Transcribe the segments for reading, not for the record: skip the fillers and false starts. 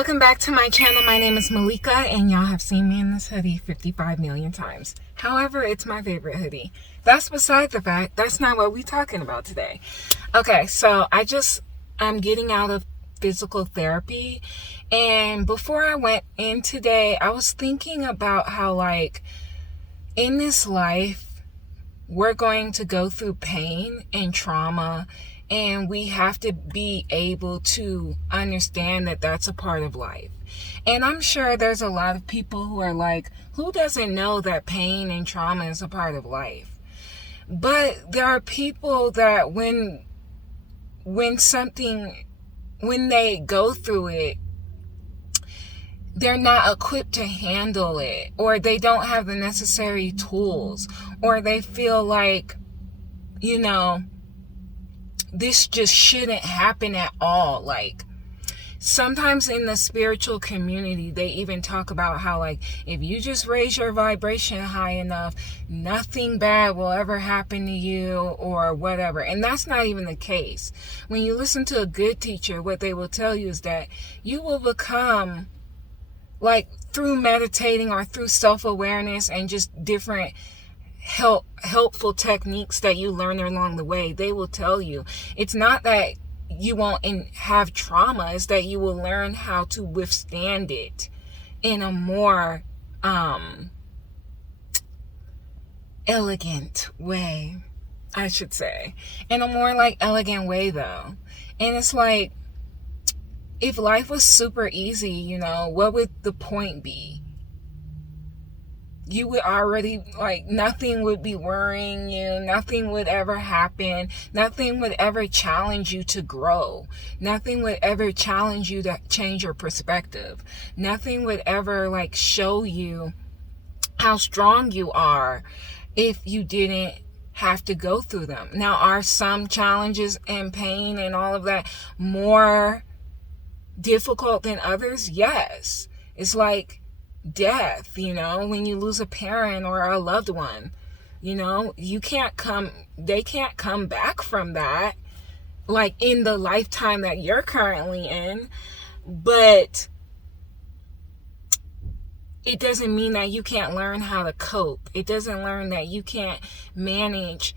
Welcome back to my channel. My name is Malika, and y'all have seen me in this hoodie 55 million times. However, it's my favorite hoodie. That's beside the fact. That's not what we're talking about today. Okay, so I'm getting out of physical therapy, and before I went in today, I was thinking about how, like, in this life, we're going to go through pain and trauma, and we have to be able to understand that that's a part of life. And I'm sure there's a lot of people who are like, who doesn't know that pain and trauma is a part of life? But there are people that when they go through it, they're not equipped to handle it, or they don't have the necessary tools, or they feel like, this just shouldn't happen at all. Like, sometimes in the spiritual community, they even talk about how, like, if you just raise your vibration high enough, nothing bad will ever happen to you or whatever. And that's not even the case. When you listen to a good teacher, what they will tell you is that you will become, like, through meditating or through self-awareness and just different helpful techniques that you learn along the way, they will tell you it's not that you won't have trauma, it's that you will learn how to withstand it in a more elegant way, I should say. In a more, like, elegant way, though. And it's like, if life was super easy, what would the point be? You would already, like, nothing would be worrying you. Nothing would ever happen. Nothing would ever challenge you to grow. Nothing would ever challenge you to change your perspective. Nothing would ever, like, show you how strong you are if you didn't have to go through them. Now, are some challenges and pain and all of that more difficult than others? Yes. It's like death, when you lose a parent or a loved one, they can't come back from that, like, in the lifetime that you're currently in. But it doesn't mean that you can't learn how to cope. It doesn't learn that you can't manage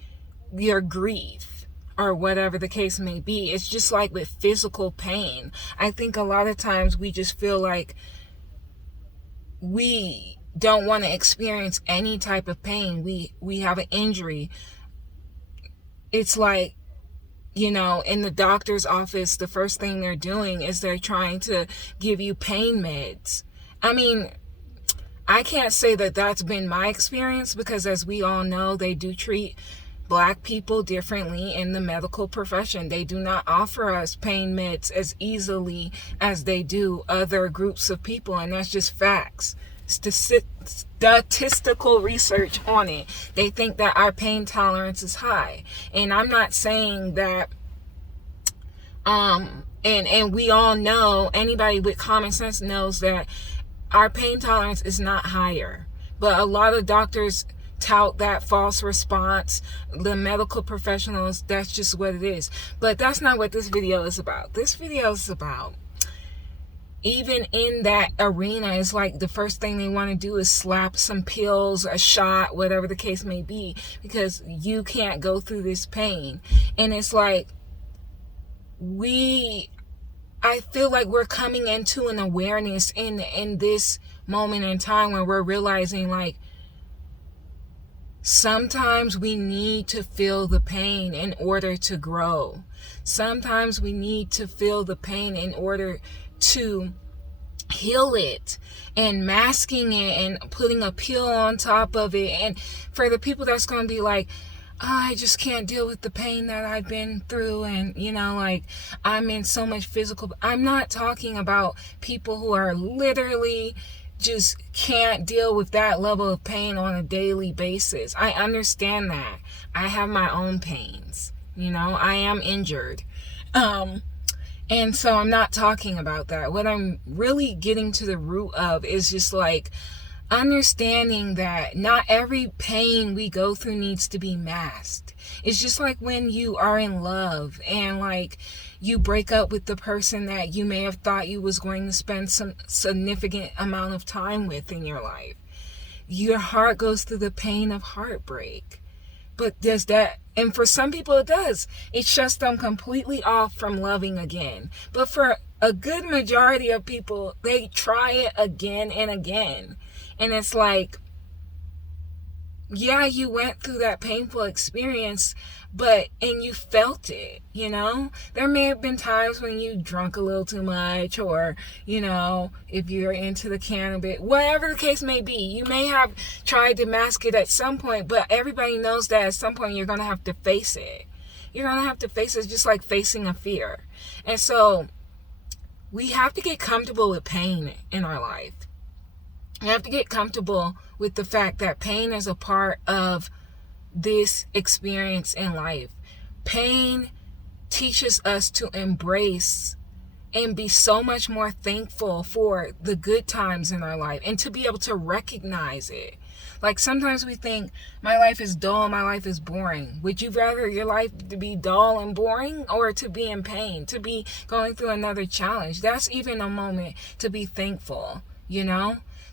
your grief or whatever the case may be. It's just like with physical pain. I think a lot of times we just feel like we don't want to experience any type of pain. We have an injury. It's like, in the doctor's office, the first thing they're doing is they're trying to give you pain meds. I mean, I can't say that that's been my experience, because as we all know, they do treat Black people differently in the medical profession. They do not offer us pain meds as easily as they do other groups of people, and that's just facts. Statistical research on it. They think that our pain tolerance is high, and I'm not saying that. And we all know, anybody with common sense knows that our pain tolerance is not higher, but a lot of doctors tout that false response. The medical professionals, that's just what it is. But that's not what this video is about. This video is about, even in that arena, it's like the first thing they want to do is slap some pills, a shot, whatever the case may be, because you can't go through this pain. And it's like, I feel like we're coming into an awareness in this moment in time where we're realizing, like, sometimes we need to feel the pain in order to grow. Sometimes we need to feel the pain in order to heal it, and masking it and putting a pill on top of it. And for the people that's going to be like, oh, I just can't deal with the pain that I've been through, and like, I'm in so much physical. I'm not talking about people who are literally just can't deal with that level of pain on a daily basis. I understand that. I have my own pains. I am injured. And so I'm not talking about that. What I'm really getting to the root of is just, like, understanding that not every pain we go through needs to be masked. It's just like when you are in love and, like, you break up with the person that you may have thought you was going to spend some significant amount of time with in your life. Your heart goes through the pain of heartbreak. But does that, and for some people it does, it shuts them completely off from loving again. But for a good majority of people, they try it again and again. And it's like, yeah, you went through that painful experience, and you felt it, There may have been times when you drunk a little too much, or, if you're into the cannabis, whatever the case may be, you may have tried to mask it at some point, but everybody knows that at some point you're going to have to face it. You're going to have to face it, just like facing a fear. And so we have to get comfortable with pain in our life. You have to get comfortable with the fact that pain is a part of this experience in life. Pain teaches us to embrace and be so much more thankful for the good times in our life, and to be able to recognize it. Like, sometimes we think, my life is dull, my life is boring. Would you rather your life to be dull and boring, or to be in pain, to be going through another challenge? That's even a moment to be thankful,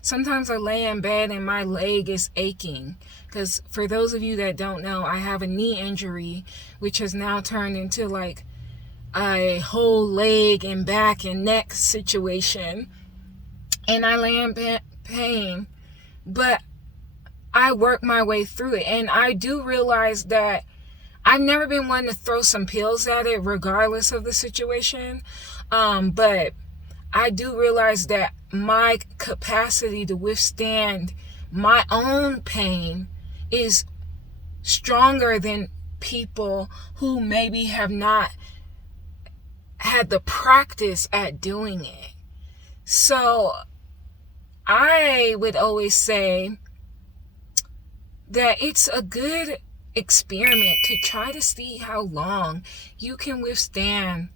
Sometimes I lay in bed and my leg is aching, because for those of you that don't know, I have a knee injury, which has now turned into like a whole leg and back and neck situation. And I lay in pain, but I work my way through it. And I do realize that I've never been one to throw some pills at it regardless of the situation. But I do realize that my capacity to withstand my own pain is stronger than people who maybe have not had the practice at doing it. So I would always say that it's a good experiment to try to see how long you can withstand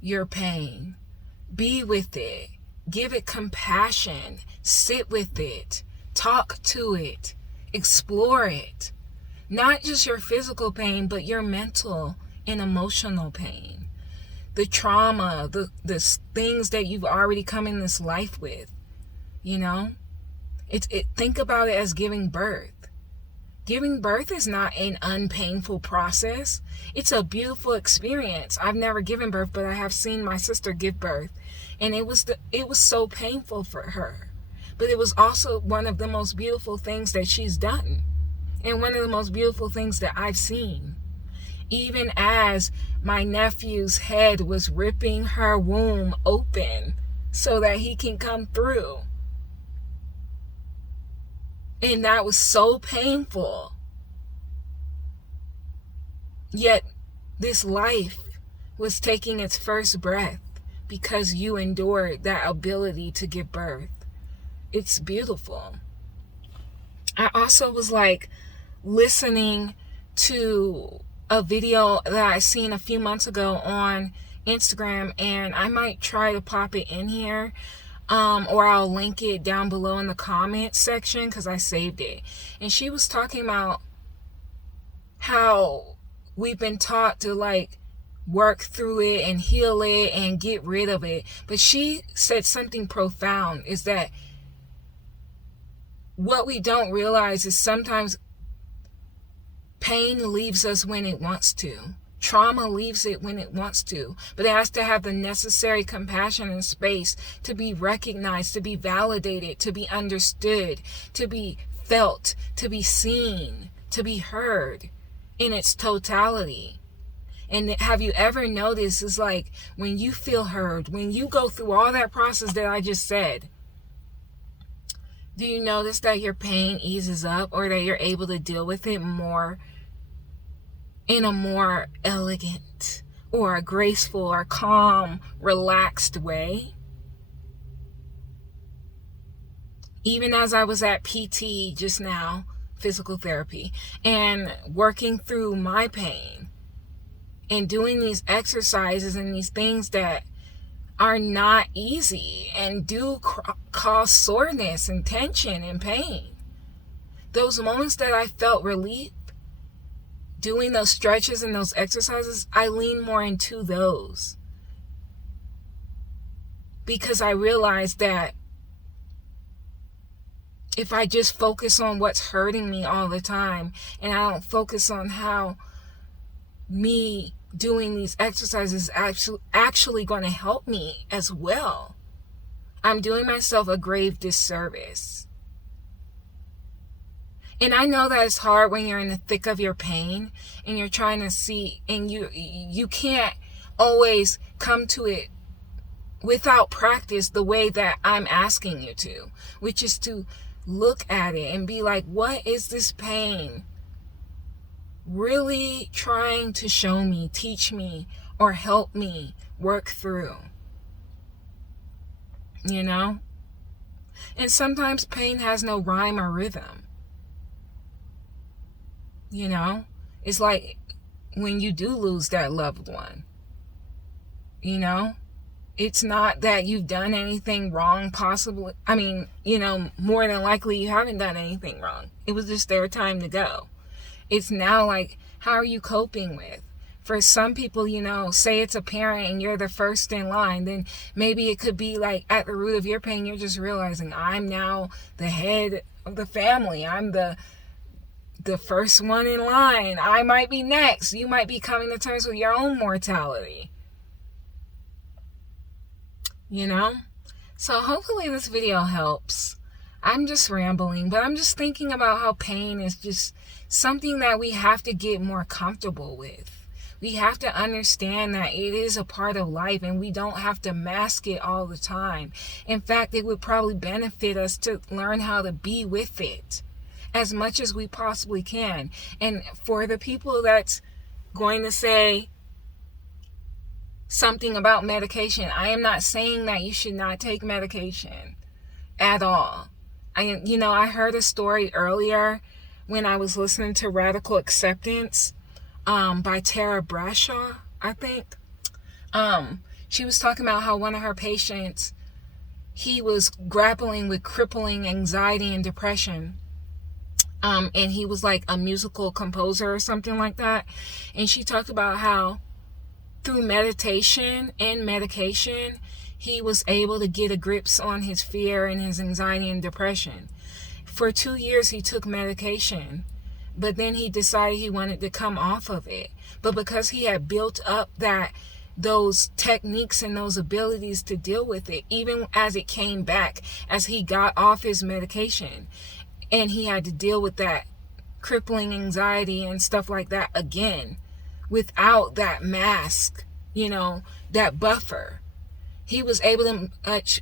your pain. Be with it. Give it compassion. Sit with it. Talk to it. Explore it. Not just your physical pain, but your mental and emotional pain. The trauma, the things that you've already come in this life with. Think about it as giving birth. Giving birth is not an unpainful process. It's a beautiful experience. I've never given birth, but I have seen my sister give birth. And it was so painful for her. But it was also one of the most beautiful things that she's done. And one of the most beautiful things that I've seen. Even as my nephew's head was ripping her womb open so that he can come through. And that was so painful. Yet this life was taking its first breath because you endured that ability to give birth. It's beautiful. I also was listening to a video that I seen a few months ago on Instagram, and I might try to pop it in here. Or I'll link it down below in the comment section because I saved it. And she was talking about how we've been taught to work through it and heal it and get rid of it. But she said something profound, is that what we don't realize is sometimes pain leaves us when it wants to. Trauma leaves it when it wants to, but it has to have the necessary compassion and space to be recognized, to be validated, to be understood, to be felt, to be seen, to be heard in its totality. And have you ever noticed, it's like when you feel heard, when you go through all that process that I just said, do you notice that your pain eases up, or that you're able to deal with it more in a more elegant or a graceful or calm, relaxed way? Even as I was at PT just now, physical therapy, and working through my pain and doing these exercises and these things that are not easy and do cause soreness and tension and pain. Those moments that I felt relief, doing those stretches and those exercises, I lean more into those. because I realized that if I just focus on what's hurting me all the time, and I don't focus on how me doing these exercises actually going to help me as well, I'm doing myself a grave disservice. And I know that it's hard when you're in the thick of your pain and you're trying to see, and you can't always come to it without practice the way that I'm asking you to, which is to look at it and be like, what is this pain really trying to show me, teach me, or help me work through? You know? And sometimes pain has no rhyme or rhythm. You know? It's like when you do lose that loved one. You know? It's not that you've done anything wrong, possibly. I mean, more than likely you haven't done anything wrong. It was just their time to go. It's now like, how are you coping with? For some people, say it's a parent and you're the first in line, then maybe it could be like at the root of your pain, you're just realizing, I'm now the head of the family. I'm the first one in line. I might be next. You might be coming to terms with your own mortality. So hopefully this video helps. I'm just rambling, but I'm just thinking about how pain is just something that we have to get more comfortable with. We have to understand that it is a part of life and we don't have to mask it all the time. In fact, it would probably benefit us to learn how to be with it as much as we possibly can. And for the people that's going to say something about medication, I am not saying that you should not take medication at all. I heard a story earlier when I was listening to Radical Acceptance by Tara Bradshaw, I think. She was talking about how one of her patients, he was grappling with crippling anxiety and depression. And he was like a musical composer or something like that. And she talked about how through meditation and medication, he was able to get a grips on his fear and his anxiety and depression. For 2 years, he took medication, but then he decided he wanted to come off of it. But because he had built up those techniques and those abilities to deal with it, even as it came back, as he got off his medication, and he had to deal with that crippling anxiety and stuff like that again, without that mask, that buffer, he was able to much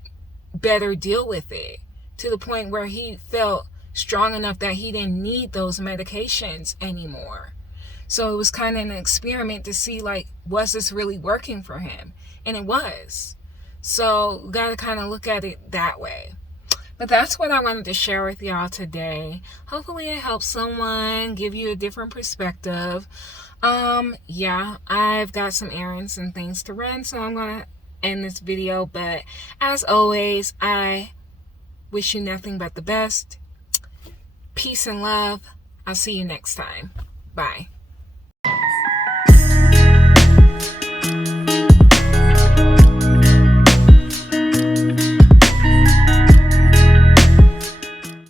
better deal with it to the point where he felt strong enough that he didn't need those medications anymore. So it was kind of an experiment to see, was this really working for him? And it was. So we got to kind of look at it that way. But that's what I wanted to share with y'all today. Hopefully it helps someone, give you a different perspective. I've got some errands and things to run, so I'm going to end this video. But as always, I wish you nothing but the best. Peace and love. I'll see you next time. Bye.